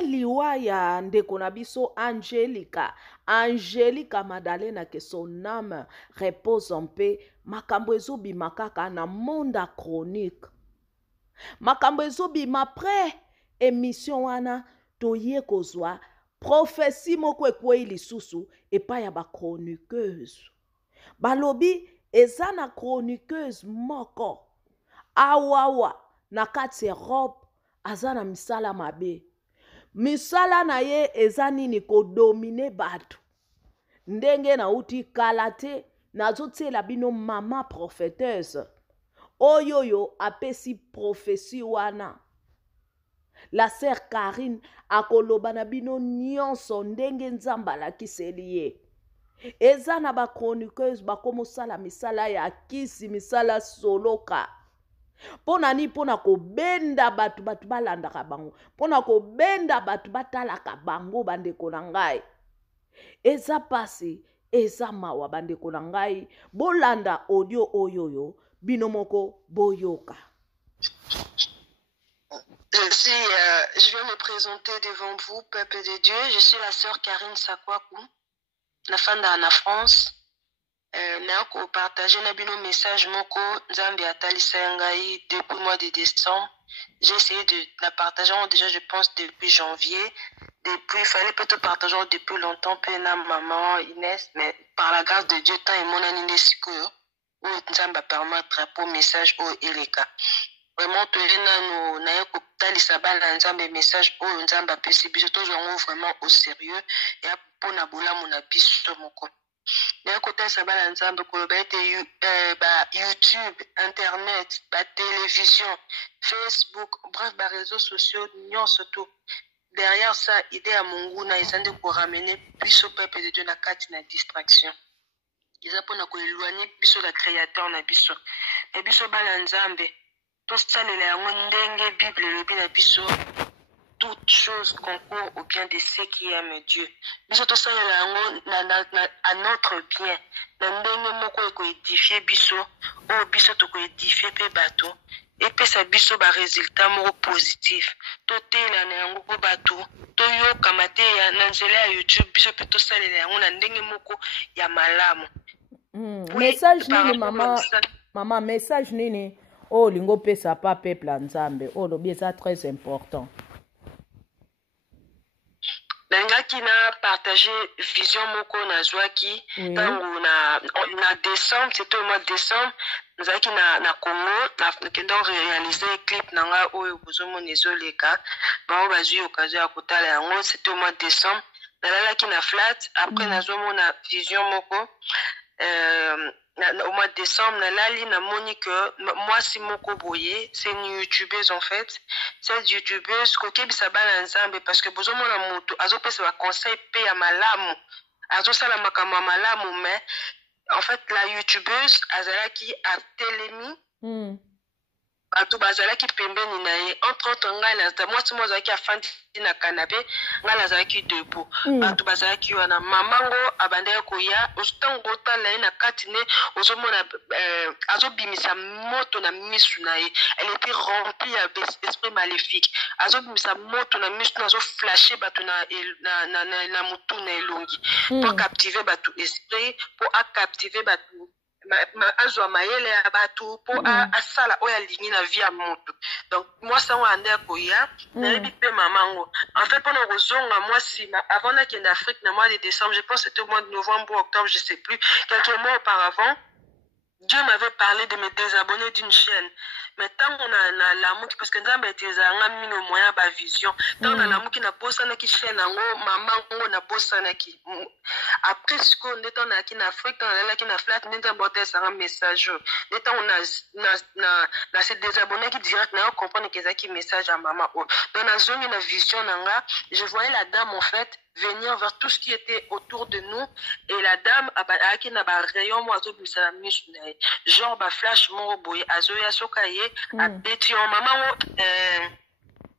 liwa ya ndeko na biso Angelica Madalena, que son âme repose en paix. Makambo ezobima kaka na monde chronique. Makambo ezobima après émission wana toye kozwa prophétie moko ekwei lisusu epa ya ba chroniqueuse. Balobi eza na chroniqueuse moko awawa na kati Europe azana misala mabe. Misala na ye eza nini kodomine bato. Ndenge na uti kalate nazotiela bino mama prophéteuse. Oyoyo apesi prophétie wana. La sœur Karine akoloba na bino nyonso ndenge nzamba alakiseli ye. Eza na ba chroniqueuse bakomosala misala ya kisi misala soloka. Pona ni pona ko benda batu balandaka bango. Pona ko benda batu batalaka bango bandeko na ngai. Eza pasi, eza mawa bandeko na ngai. Bolanda audio oyoyo bino moko boyoka. Je vais me présenter devant vous, peuple de Dieu. Je suis la sœur Karine Sakwaku, la femme d'Anna France. Nako partager na bino message moko Nzambe atalisa ngai depuis le mois de décembre. J'ai essayé de la partager déjà, je pense, depuis janvier. Depuis, il fallait peut-être partager depuis longtemps, pena maman Inès, mais par la grâce de Dieu, tant et mon anine sikyo, où Nzambe permettre pour message au eleka. Vraiment, tout le monde n'a pas talisa bana Nzambe message au Nzambe pesi biso to vraiment au sérieux et pour na bola mon abiso moko. Na côté ça bana Nzambe ko ba YouTube, internet, ba télévision, Facebook, bref, ba réseaux sociaux nyonso tout. Derrière ça, idée à Mungu na isande ko ramener biso peuple de Dieu na kati na distraction. Ils apprennent ko éloigner biso la créateur na biso. Et biso bana Nzambe tout ça le ndenge Bible le na biso toute chose concourt au bien de ceux qui aiment Dieu. Biso tout ça à notre bien. Na ndenge moko ko édifier biso, o biso to ko édifier pe bato. Et puis ça biso ba résultat moko positif. To tela na yango ko bato, to yo kamate ya na nzela ya YouTube biso pe to salela yango na ndenge moko ya malamu. Message nini mama message nini? Oh, lingo pesa pa peuple Nzambe. Oh, lobi ça très important. Nangaki na partager vision moko na zwaki tango na décembre, c'était au mois de décembre, nzaki na Congo, na kendo réaliser clip nanga oyo bozomo nezoleka. Ba bazui occasion ya kotala yango, c'était au mois de décembre. Nalalaki na flat, après nazomo na vision moko au mois de décembre, nalali na moni que moi si moko boye, c'est une youtubeuse en fait. Cette youtubeuse koke bisabana Nzambe parce que bozo mona moto azo pesa ba conseil pe ya malamu. Azo sala makama malamu mais en fait la youtubeuse azalaki a telemi bato bazalaki pembeni na ye entre autres ngai na moi si moi zalaki afandi na canapé ngai nazalaki debout bato bazalaki wana mamango abandaki koya ostango otala ye na kati ne ozomona azobimisa moto na misu na ye. Elle était remplie d'esprit maléfique. Azobimisa moto na misu na azoflashe bato na mutu na elongi pour captiver bato esprit, pour captiver bato azwa mayele ya batu po asala oya lingi na vie ya moto. Donc moi ça on ande koya na yebi pe mamango en fait pendant kozonga moi si avant na kende Afrique na mois de décembre, je pense c'était au mois de novembre ou octobre, je sais plus, quelques mois auparavant Dieu m'avait parlé de me désabonner d'une chaîne. Mais tant on a l'amour, parce que Nzambe était un mino moyen ba vision. Tant on a l'amour qui n'a pas ça na qui chaîne ango, maman on n'a pas ça na qui. Après ce qu'on est en Afrique, on a là qui n'a flat, n'est un boîte ça un message. Dès tant on a se désabonner qui direct na comprendre que ça qui message à maman. Dans la zone la vision nanga, je voyais la dame en fait venir vers tout ce qui était autour de nous et la dame a qui n'a pas rayon moi zo bisa la miche genre ba flash mo boy azo ya sokaye a beti en maman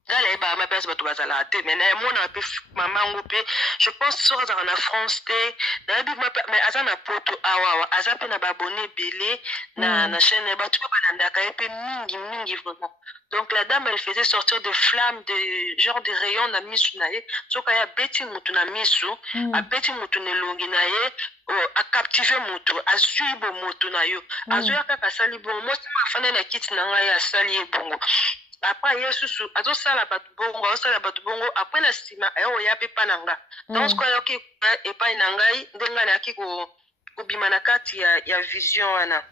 Gala eba ma place bato bazala te mais na mona pe maman ngo pe je pense sur dans la France te na bi ma mais aza na poto awa aza pe na babone belé na chaîne bato pa bandaka pe mingi vraiment. Donc la dame elle faisait sortir de flammes de genre de rayons na misu na ye soka ya beti mutu na misu a beti mutu ne longi na ye a captiver mutu a suibo mutu na yo azoya kaka sali bongo mo fana na kiti na ngai ya sali e bongo. Après yesusu azosala bato bongo après na sima ayo ya pe pananga donc ko yo ki epai na ngai ndenga na ki ko bima na kati ya vision wana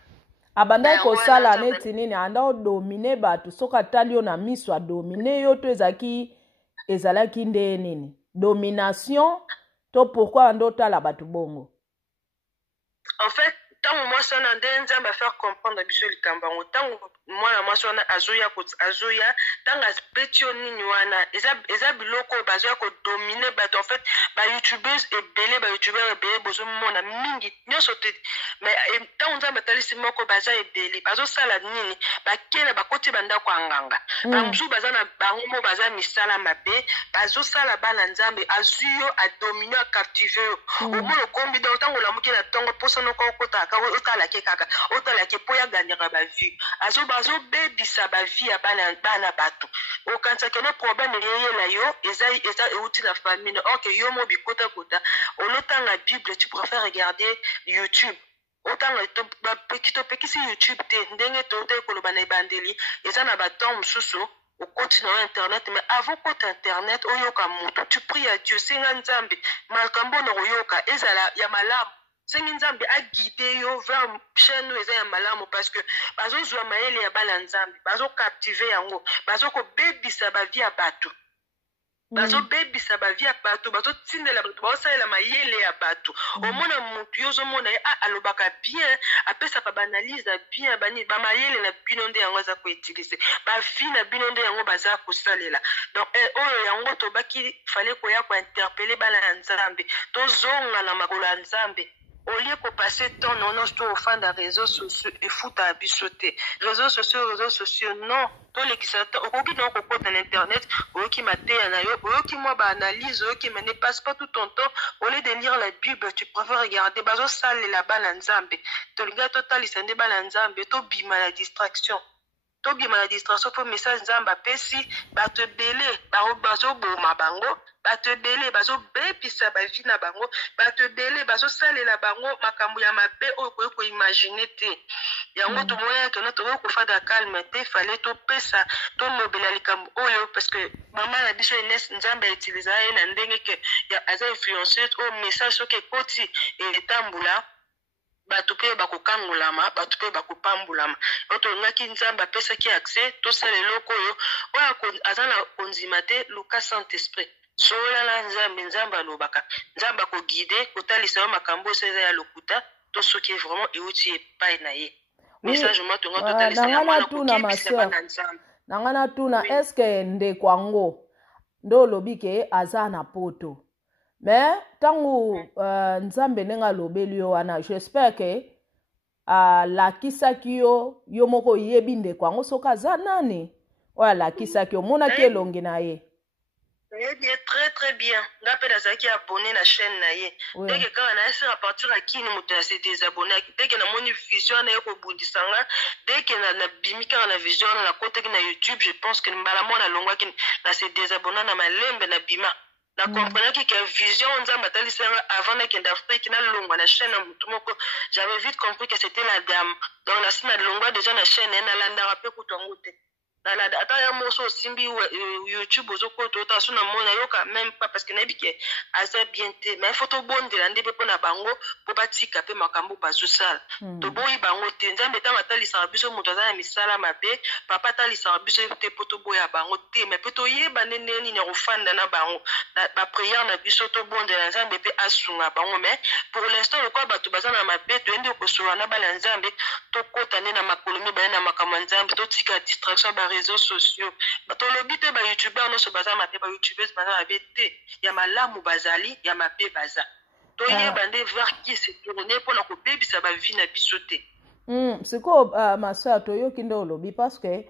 abanda kosala neti nini anda odomine bato soka tali yo na miso adomine yo to ezalaki nde nini domination to pourquoi ando tala bato bongo en fait tant moi ça na ndenza ba faire comprendre biso likamba ngo tant mwana mwasi wana azoya tanga betio nini wana eza biloko bazoya kodomine bato en fait bayoutubeurs ebele bayoutubeurs ebele bozomona mingi nyonso te mais ntango nzambe atalisi moko baza ebele bazosala nini bakena bakoti bandako ya nganga bamosusu baza na bango mo baza misala mabe bazosala bana nzambe azwi yo adomine acaptive yo omona okombi donc ntango olamuki na ntongo mposa noko okotaka otalaki kaka otalaki mpo ya ganira bavie bazobebisa bavie ya bana bato okanisaki no problème eyeyela yo eza euti na famille orke yo mo bikotakota olotanga bible tu préfères regarder YouTube otanga kitopekisi YouTube te ndenge tote koloba na ebandeli eza na baton mosusu okoti na internet mais avant kota internet oyoka moto tu pries à Dieu senga nzambe makambo na oyoka ezala ya malamu sengi nzambe aguide yo vers chaîne eza ya malamu parce que bazozwa mayele ya bana nzambe bazocaptive yango bazokobebisa bavie ya bato bazobebisa bavie ya bato bazotindela bato bazosalela mayele ya bato omona motu yo ozomona ye alobaka bien apesaka baanalyse ya bien bamayele na bino nde yango aza koutilize bavie na bino nde yango baza kosalela donc oyo yango tobaki fale koya kointerpele bana ya nzambe tozonga na makolo ya nzambe au lieu de passer ton non au fan de réseaux sociaux et foutre à bichoter réseaux sociaux non tous les qui s'attendent au qui donc au internet au qui m'a au qui moi analyse au qui ne passe pas tout ton temps au lieu de lire la Bible tu préfères regarder bazo sale la balanzambe to linga total isende balanzambe to bima la distraction to bima la distraction pour message nzamba pesi bato belé bazo boma bango bato belé bazo bepisa bavie na bango bato belé bazo salela bango makambo ya mabe oyo ko imaginer te yango to moya que notre ko fa da calme te fallait to pesa to lobela likambo oyo parce que mama na biso Ines nzamba utiliser na ndenge ke ya aza influencer o message soki koti et tambula bato pe bakokangolama bato pe bakopambulama oto ngaki nzamba pesa ki accès to sala eloko oyo oyo aza na konzima te Luka Saint-Esprit sola la nzamba alobaka nzamba ko guider kotalisa yo makambo seza ya lokuta to soki vraiment euti epai na ye message moi to ngoto talisa ya mwana ko kebisa na nzamba nangana tuna eske ndeko ango ndo lobi ke aza na poto mais tangu nzambe nenga lobeli yo wana j'espère que lakisaki yo moko yebi ndeko ango soka aza nani oyo lakisaki omonaki elongi na ye bien très bien ngape nazalaki abonné na chaîne na ye ndenge kaka nayesi à partir ya kini moto ya se désabonné ndenge namoni vision na ye kobundisanga ndenge nabimi kaka na vision wana nakotaki na YouTube je pense que mbala moko nalongwaki na se désabonné na malembe na bima na comprenaki que vision nzambe atalisanga avant nakende Afrique nalongwa na chaîne ya motu moko j'avais vite compris que c'était la dame donc nasi nalongwa déjà na chaîne nalandaka mpe kutu yango te ata ya moso osimbi YouTube ozokota otaso na mona yoka même pas parce que nayebi ke aza bien te mais faut tobondela nde mpe mpo na bango mpo batika mpe makambo bazosala toboyi bango te nzambe ntango atalisaka biso moto aza na misala mabe papa atalisaka biso te mpo toboya bango te mais mpe toyeba ndenge nini ya kofanda na bango bapriere na biso tobondela nzambe mpe asunga bango mais pour l'instant lokola bato baza na mabe toyendi kosola na bana nzambe tokota nde na makolo mibale na makambo ya nzambe totika distraction réseaux sociaux batolobi te ba youtubeur nyonso baza mabe ba youtubeuse baza mabe te ya malamu bazali ya mabe baza toyeba nde vers qui se tourner mpona kobebisa bavie na biso te sikoyo masoya toyoki nde olobi parce que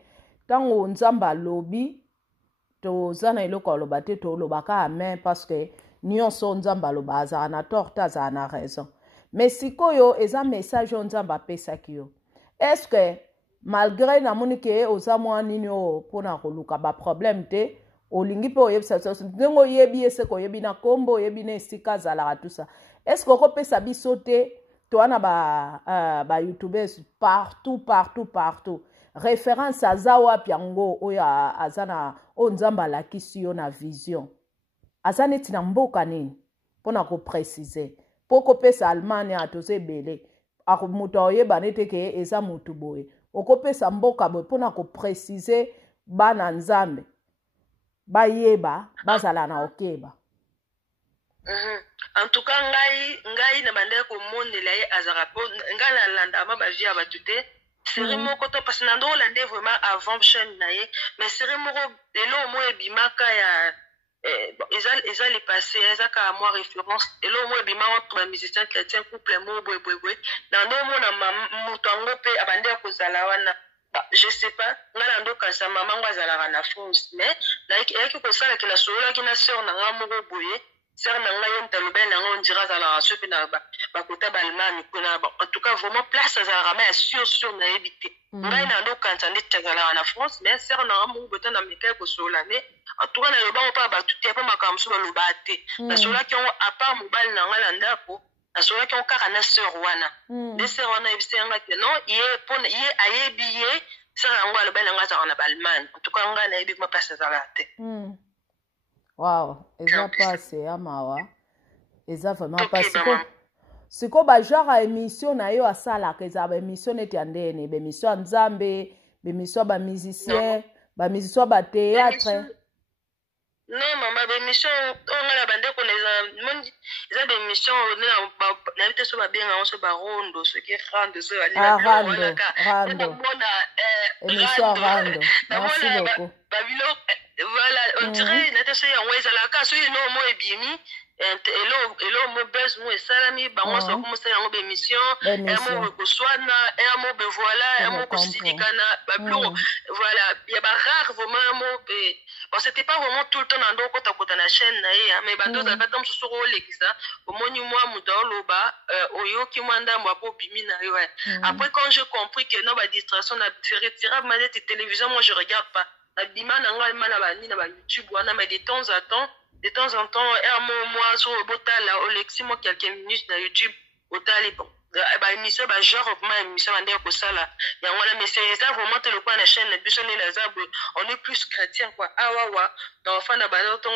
ntango nzambe alobi toza na eloko aloba te tolobaka amen parce que nyonso nzambe aloba azala na tort azala na raison mais sikoyo eza message oyo nzambe apesaki yo est-ce que malgré namoni ke oza mwa nini oyo mpona koluka baproblème te olingi mpe oyebisa ndenge oyebi ye seke oyebi na kombo oyebi na esika azalaka tout ça est-ce que okopesa biso te towana ba youtubers partout référence aza wapi yango oyo aza na oyo nzambe alakisi yo na vision aza neti na mboka nini mpona koprécise mpo kopesa allemagne atoza ebele moto aoyeba nete ke eza motu boye okopesa mboka boye mpona koprécise bana nzambe bayeba bazala na okeba. En tout cas ngai na bandeko komondela ye azaka po ngai nalanda ma bavie ya bato te série moko to parce na ndo olande vraiment avant chaîne na ye mais série moko elo mo ebimaka ya eza le passé eza ka moi référence elo mo ebima entre ba musicien chrétien couple mo boy na ndo mo na muto ngo pe abande kozala wana je sais pas ngala ndo kasa mama ngo azalaka na France mais yaki kosala kila solo kina sœur na nga moko boye sœur na nga yenta lobel na ngo ndira azalaka so pe na bakota balmani kuna en tout cas vraiment place azalaka mais sûr na ebité ngai na ndo kanza ndeti azalaka na France mais sœur na nga moko bote na meka kosola mais en tout cas na lobango pa bato te pa makambo so baloba te na sola ki à part mobile na nga na ndako asola ki kaka na sœur wana de sœur wana ebisenga ke non ye ayebi ye sœur yango aloba na nga azalaka na balmane en tout cas nga na yebi ma place azalaka te wow eza pase ya mawa eza vraiment pase siko bagenre ya émission na yo asalaka ezala baémission neti ya ndene baémission ya nzambe baémission ya bamusicien bamusicien ya batéâtre. Non, maman, l'émission, on a la bande qu'on les a des missions, on a invité sur ma bien, on se barondo, ce qui est rando, ce qui est rando. Émission rando. Merci beaucoup. Voilà, on dirait, il y a un ouest à la casse, il y a un mot et bimi. Elo mo buzz mo esalami bango so komosala yango bémission mo koswana mo bevoila mo kosilikana bablo voilà il y a ba rare vraiment mo bon c'était pas vraiment tout le temps dans kota na chaîne na ye mais bando za kata msusu ko lekisa omoni moi mudoloba oyoki mwanda mwa po bimi na yo après quand j'ai compris que non ba distraction na retirer ma télévision moi je regarde pas na bima na nga mana ba ni na ba YouTube wana mais de temps en temps, moi, sur le botal, Olexi, moi, quelques minutes dans YouTube, au talibon. Émission, genre, émission, mais c'est ça, vraiment, le point la chaîne, on est plus chrétien, quoi. Ah, ouais. Donc, enfin,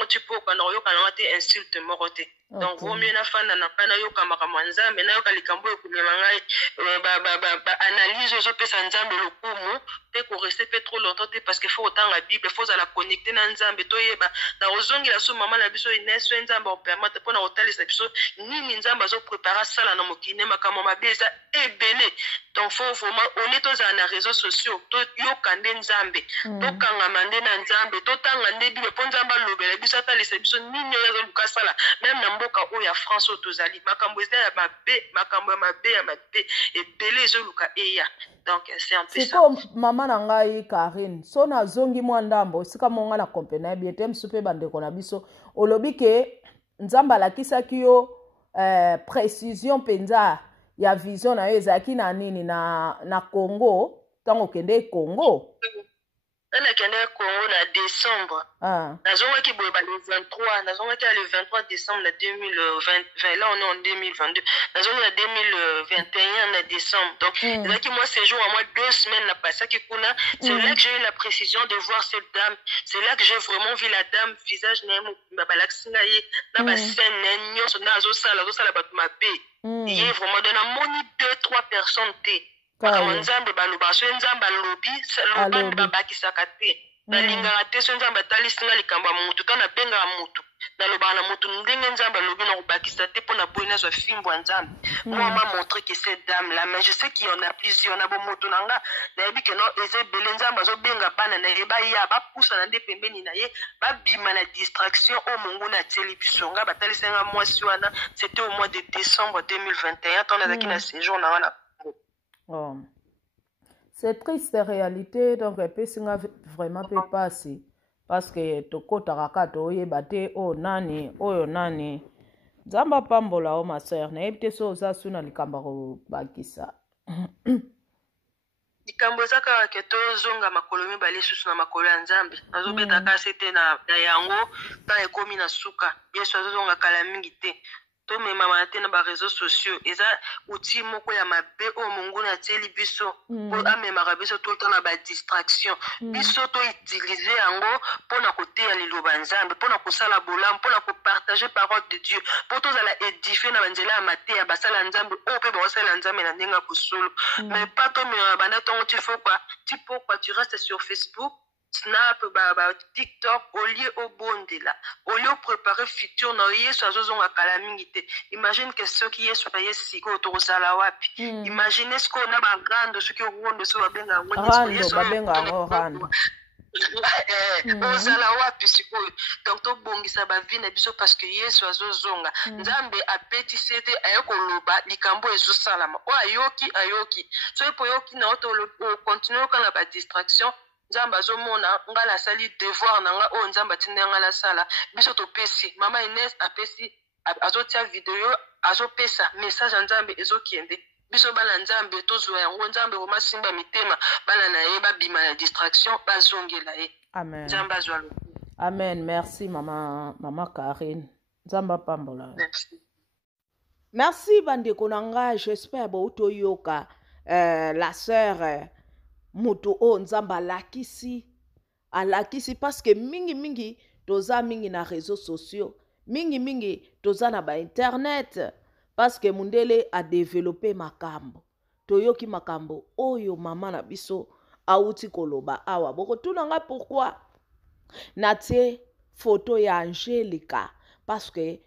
tu peux, quand on a insulte, moroté. Donc, vaut mieux, na fan, na pas, na yo, kamaramanza, mais na yo, kalikambo, kumemangai, analyse, je peux s'en le coup, peut qu'on reste trop longtemps, parce qu'il faut autant la Bible, il faut la connecter dans Nzambe, na ozongi la so maman na biso ineso Nzambe on permettre pour na hotel la biso ni Nzambe zo préparer ça na mokine makamo mabeza ebele donc faut vraiment honnête aux na réseaux sociaux to yo kande Nzambe to kanga mande na Nzambe to tanga ndebi le ponzamba lobela biso ta lesa biso nini yo luka sala même na mboka o ya France o tozali makambo eza ya mabe ebele zo luka eya. Donc c'est un peu ça. Maman na ngai Karine so na zongi mwa ndambo sika monga na compagnie bien tem supe bandeko na biso olobi ke Nzambe alakisaki yo précision penza ya vision na yo ezaki na nini na Congo tango kende Congo na kende Congo na décembre nazonga ki boye ba le 23 nazonga ki le 23 décembre 2020 là on est en 2022 nazonga na 2021 na décembre donc là qui moi séjour à moi 2 semaines na passé qui kuna c'est là que j'ai eu la précision de voir cette dame c'est là que j'ai vraiment vu la dame visage na balaksinga ye na ba scène nyonso na zo sala ba mabe il vraiment dans moni 2-3 personnes té Nzambe baloba so Nzambe alobi lobi babakisaka te balingaka te so Nzambe atalisinga likambo ya mutu to na benga ya mutu naloba na mutu ndenge Nzambe alobi na kobakisa te mpona boyi nazwa fimbo ya Nzambe moi m'a montré que cette dame là mais je sais qu'il y en a plusieurs na bomoto na nga nayebi ke non eza ebele Nzambe azobenga bana na ye baya bapusa na nde pembeni na ye babima na distraction oyo mongo na tieli biso nga batalisinga mwasi wana c'était au mois de décembre 2021 to nazalaki na séjour na wana. C'est triste réalité donc elle peut vraiment pas passer parce que tokotaka kaka toyeba te oyo nani oyo nani. Nzambe apambola o ma sœur, nayebi te so oza su na likambo kobakisa. likambo eza kaka ke tozonga makolo mibale lisusu na makolo ya nzambe azobeta kasi te na yango ntango ekomi na suka yesu azozonga kala mingi te tomemama te na bareseau sociaux eza outil moko ya mabe oyo monguna atieli biso mpo amemaka biso tout le temps na badistraction biso toutilize yango mpona koteya liloba nzambe mpona kosala bolamu mpona kopartage parole de dieu mpo tozala édifie na banzela ya mateya basala nzambe oyo mpe bakosalela nzambe na ndenge ya kosolo mais pas tomemama banda ntongo ti pourquoi tu restes sur Facebook Snap, TikTok, au lieu au bondela, au lieu préparer futur na yesu azozonga kala mingi te. Imagine que ceux qui yesu ba yesi ko tozala wapi. Imagine ce qu'on a ba grande ce qui rondo so ba benga yesu ba benga rando. Ozala wapi sikoyo. Donc to bongisa ba vie na biso parce que yesu azozonga. Nzambe apeti sete ayokoloba likambo ezosalama. O ayoki. So epo yoki na oto continue kana ba distraction. Nzamba azomona nga nasali devoir na nga oyo nzambe atindi nga nasala biso topesi mama Ines apesi azotia video azopesa message ya nzambe ezokende biso bana nzambe tozwa yango nzambe komasimba mitema bana na ye babima na distraction bazongela ye. Amen. Nzambe azwa lo. Amen. Merci mama Karine. Nzambe apambola. Merci bandeko na nga, j'espère bo utoyoka la sœur mutu o nzamba alakisi parce que mingi toza mingi na réseaux sociaux mingi toza na ba internet parce que mundele a développé makambo toyoki makambo oyo mama na biso auti koloba awa boko tunanga pourquoi natie photo ya Angelica parce que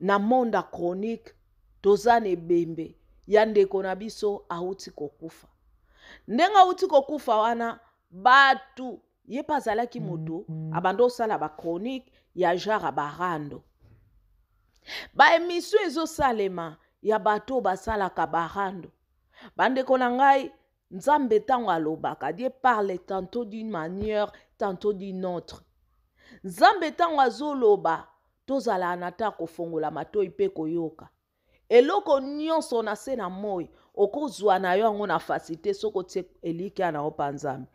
na monde chronique toza ne bembe ya ndeko na biso auti kokufa ndenga uti kokufa wana batu ye pazalaki moto abando sala ba chronique ya jara barando ba émission ezosalema ya bato basalaka barando bandeko na ngai nzambe tango alobaka Dieu parle tantôt d'une manière tantôt d'une autre nzambe tango azoloba tozala anata kofongola matoi mpe koyoka eloko nyonso na se na moi okozwa na yo yango na facilité soko tie elika na opanzambe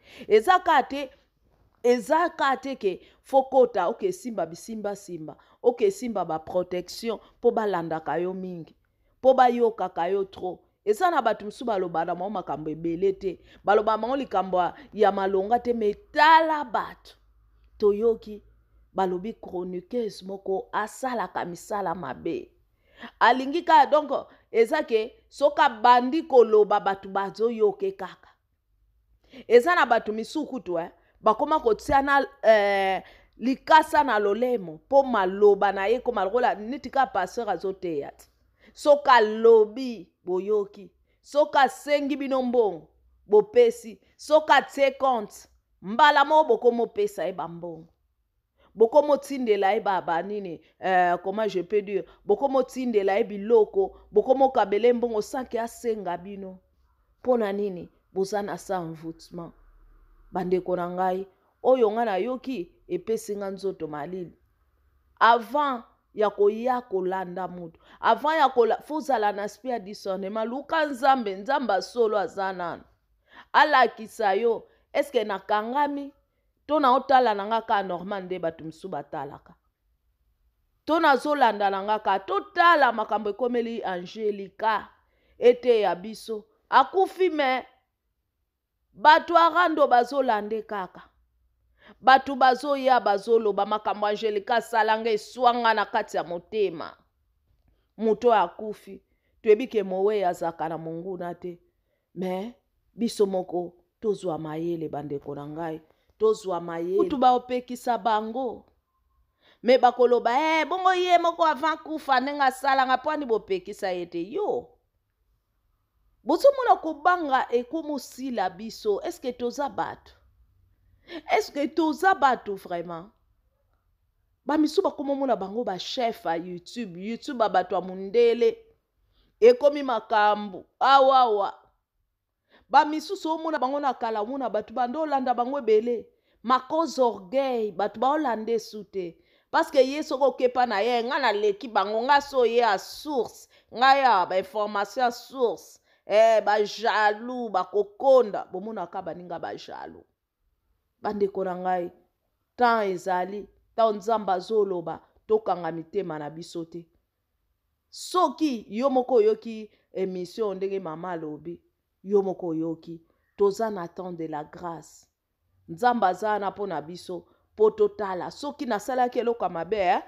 eza kate ke fokota oke simba bisimba simba oke simba ba protection po balandaka yo mingi po bayokaka yo trop eza na bato msu baloba na makambo ebele te baloba mango likambo ya malonga te metala bato toyoki balobi chroniqueuse moko asalaka misala mabe alingi ka donc eza ke soka bandi koloba batu bazoyoke kaka eza na batu misuku to bakoma kotia na likasa na lolemo po maloba na ye koma lokola nitika pasteur azoteya soka lobi boyoki soka sengi bino mbongo bopesi soka tie compte mbala mo bokomo pesa e bambongo bokomo tindela e baba nini comment je peux dire bokomo tindela e biloko bokomo kabele mbongo sanke asenga bino pona nini bozana sa envoûtement bandeko na ngai oyo nga na yoki epesi nga nzoto malili avant ya koya kolanda mutu avant ya fozala na esprit ya discernement luka nzambe solo azanana alakisa yo eske nakangami to na otala na nga ka normal nde bato msu batalaka to nazolanda na nga ka totala makambo ekomeli Angelica ete ya biso akufi me bato arando bazolande kaka bato bazoya bazoloba makambo Angelica asalanga eswanga na kati ya motema moto akufi toyebi mowe azaka na monguna te me biso moko tozwa mayele bandeko na ngai tozwa mayele kutu baopekisa bango me bakoloba bongo ye moko avant kufa nenga salanga pwani bopekisa ete yo bozomona kobanga ekomosila biso eske toza bato vraiment bamisu bakomomona bango bachef ya YouTube bato ya mundele ekomi makambo awawa bamisusu omona bango na kala omona bato bando olanda bango ebele ma cause orgueil bato baolande su te parce que ye soko okepa na ye nga naleki bango nga so ye a source nga ya bainformation ya source bajaloux bakokonda bomonaka baninga bajaloux bandeko na ngai temps ezali ntango nzambe azoloba tokanga mitema na biso te soki yo moko oyoki émission ndenge mama alobi yo moko oyoki toza na temps de la grâce nzambe aza wana mpo na biso mpo totala soki nasalaki eloko mabe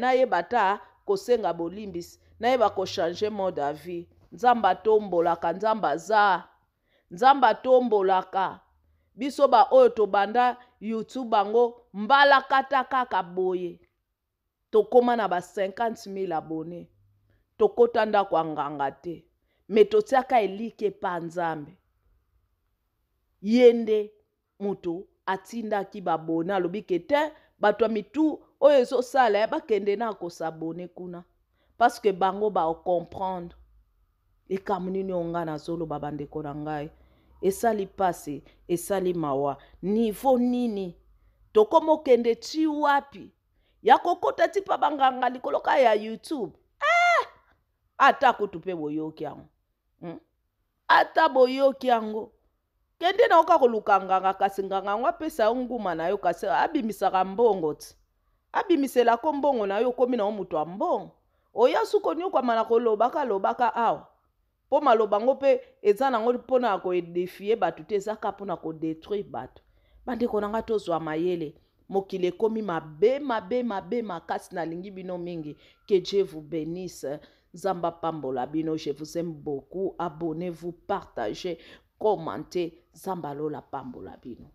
nayeba ta kosenga bolimbisi nayeba kochange mode ya vie nzambe atombolaka nzambe atombolaka biso baoyo tobanda YouTube bango mbalakata kaka boye tokóma na 50,000 abone tokota ndako ya nganga te me totiaka elike pa nzambe ye nde mutu atindaki babone alobi ke te bato ya mitu oyo ezosala bakende na kosabone kuna parceke bango baocomprendre likambo nini oyo ngai nazoloba bandeko na ngai esali pasi esali mawa nivo nini tokoma okende ti wapi ya kokota ti pa banganga likolo ka ya YouTube ata kutu mpe boyoki yango ata boyoki yango kende na oka koluka nganga kasi nganga yango apesa yo nguma na yo kasi abimisaka mbongo ti abimiselako mbongo na yo okomi na yo moto ya mbongo oya suko niokwama na kolobaka awa mpo maloba ngo mpe eza nango mpona koedefie bato te ezaka mpona kodetruire bato bandeko na ngai tozwa mayele mokili ekomi mabe makasi nalingi bino mingi que Dieu vous bénisse nzambe pambola bino je vous aime beaucoup abonnez-vous partagez commentez nzambe alola pambola bino